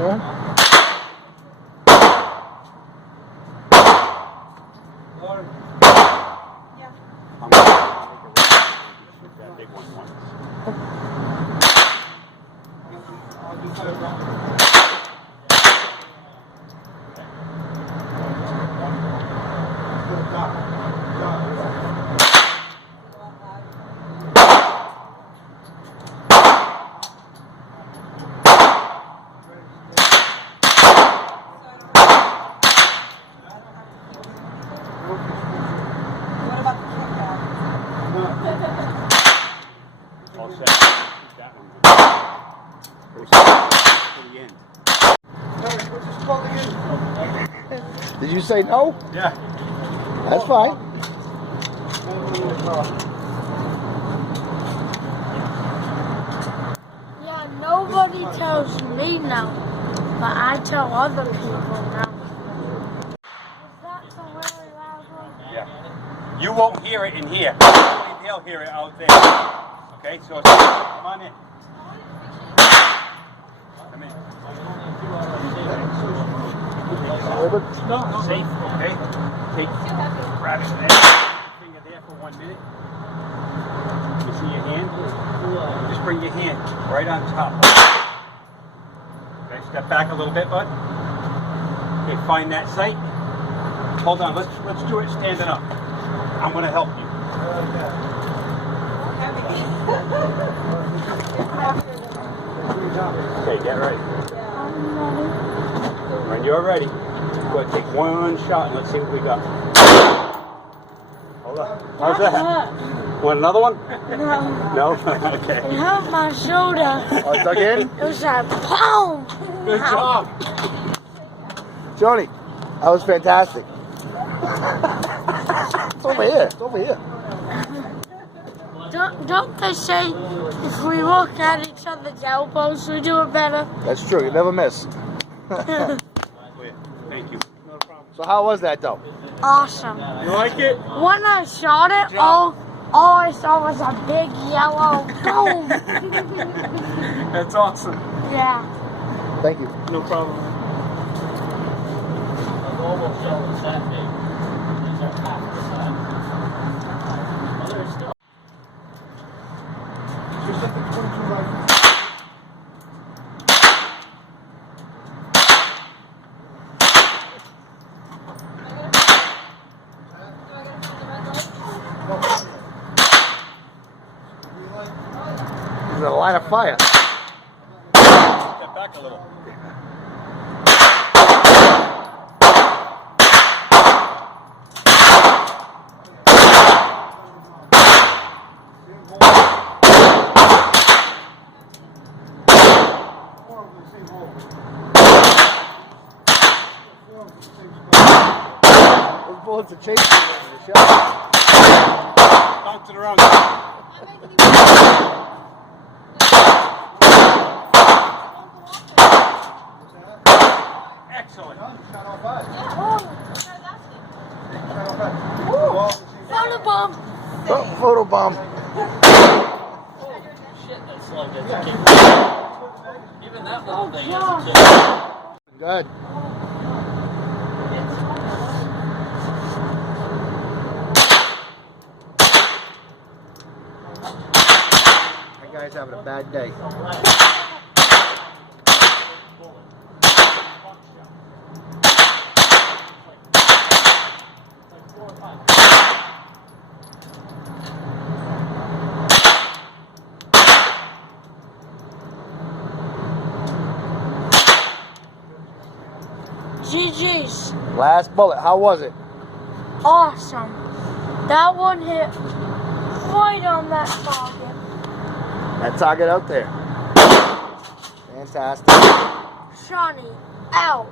Yeah. I'm going to shoot that big one once. All set. Shoot that one. To the end. Did you say no? Yeah. That's fine. Yeah, nobody tells me no, but I tell other people no. Is that the really loud one? Yeah. You won't hear it in here. They'll hear it out there. Okay, so come on in. Come in. Safe, okay? Grab it there. Bring it there for 1 minute. You see your hand? Just bring your hand right on top. Okay, step back a little bit, bud. Okay, find that sight. Hold on, let's do it standing up. I'm gonna help you. Okay, get ready. When you're ready, go ahead, take one shot and let's see what we got. Hold on. How's that? Want another one? No. No? Okay. It hurt my shoulder. Oh, it's dug in? It was like, boom! Good job. Shawny, that was fantastic. It's over here. It's over here. Don't they say if we look at each other's elbows, we do it better? That's true. You never miss. Thank you. No problem. So how was that, though? Awesome. You like it? When I shot it, all I saw was a big yellow boom. That's awesome. Yeah. Thank you. No problem. A normal show is that big. These are half the size. Others still. There's a line of fire. Step back a little. Those bullets are chasing you in the shell. Bounce it around. Excellent. Photobomb. Photobomb. Shit, that slug gets a kick. Even that little thing is a kick. Good. That guy's having a bad day. GG's. Last bullet. How was it? Awesome. That one hit right on that target. That target out there. Fantastic. Shawny, out.